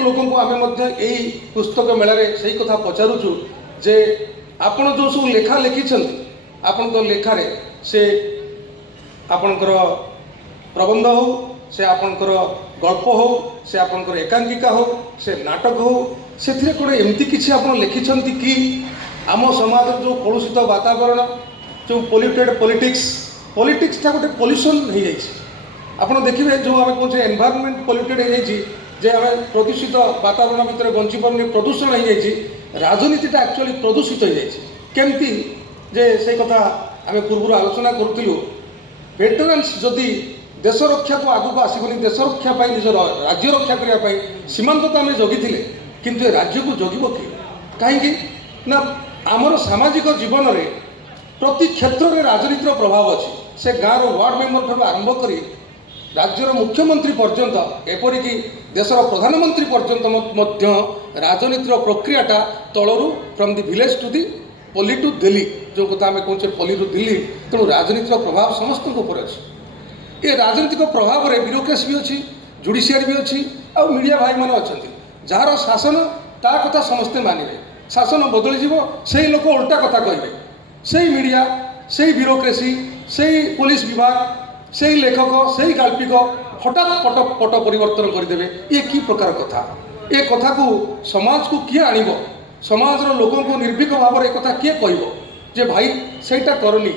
अनेक लोक आम यही पुस्तक मेलार से कथा पचारूचु जे आपण जो सब लेखा लिखिं आपण लेखार से आपणकर प्रबंध हो से आपणकर गल्प हो से आपणकर एकांकिका हो से नाटक हो से कौन एमती किसी आप लिखिं कि आम समाज जो कलुषित वातावरण जो पोल्यूटेड पॉलिटिक्स गोटे पॉल्यूशन हो जाए आप देखिए जो आम कहे एनवायरनमेंट पॉल्यूटेड हो जाए जे आम प्रदूषित वातावरण भितर बंची पारे प्रदूषण हो जाए राजनीतिटा एक्चुअली प्रदूषित हो जाए केमती जे से कथा आम पूर्व आलोचना करूँ वेटरान्स जदि देश रक्षा को आगू को आसबनी देश रक्षा निज राज्य रक्षा करने सीमांत तो आम जगी किंतु राज्य को जगब किए कहीं ना आमर सामाजिक जीवन में प्रति क्षेत्र में राजनीतिर प्रभाव अच्छी से गाँव वार्ड मेंबर ठार आरंभ कर राज्यर मुख्यमंत्री पर्यंत एपरिकी देशर प्रधानमंत्री पर्यंत राजनीतिर प्रक्रियाटा तलू from the village to the पल्ली टू दिल्ली जो कथा आम कहे पल्ली टू दिल्ली तेणु राजनीतिर प्रभाव समस्त अच्छे ये राजनीतिक प्रभाव में ब्यूरोक्रेसी भी अच्छी जुडिशियरी भी अच्छी आ मीडिया भाई मैंने अच्छा जार शासन ता कथा समस्ते मानवे शासन बदली से लोक उल्टा कथा कहे से मीडिया से ब्यूरोक्रेसी से पुलिस विभाग से लेखक से गाल्पिक हठात पट परिवर्तन करदे ये कि प्रकार कथा ये कथा को समाज को किए आनब समाजर लोक निर्भीक भाव में एक कथा किए कह जे भाई सेटा करनी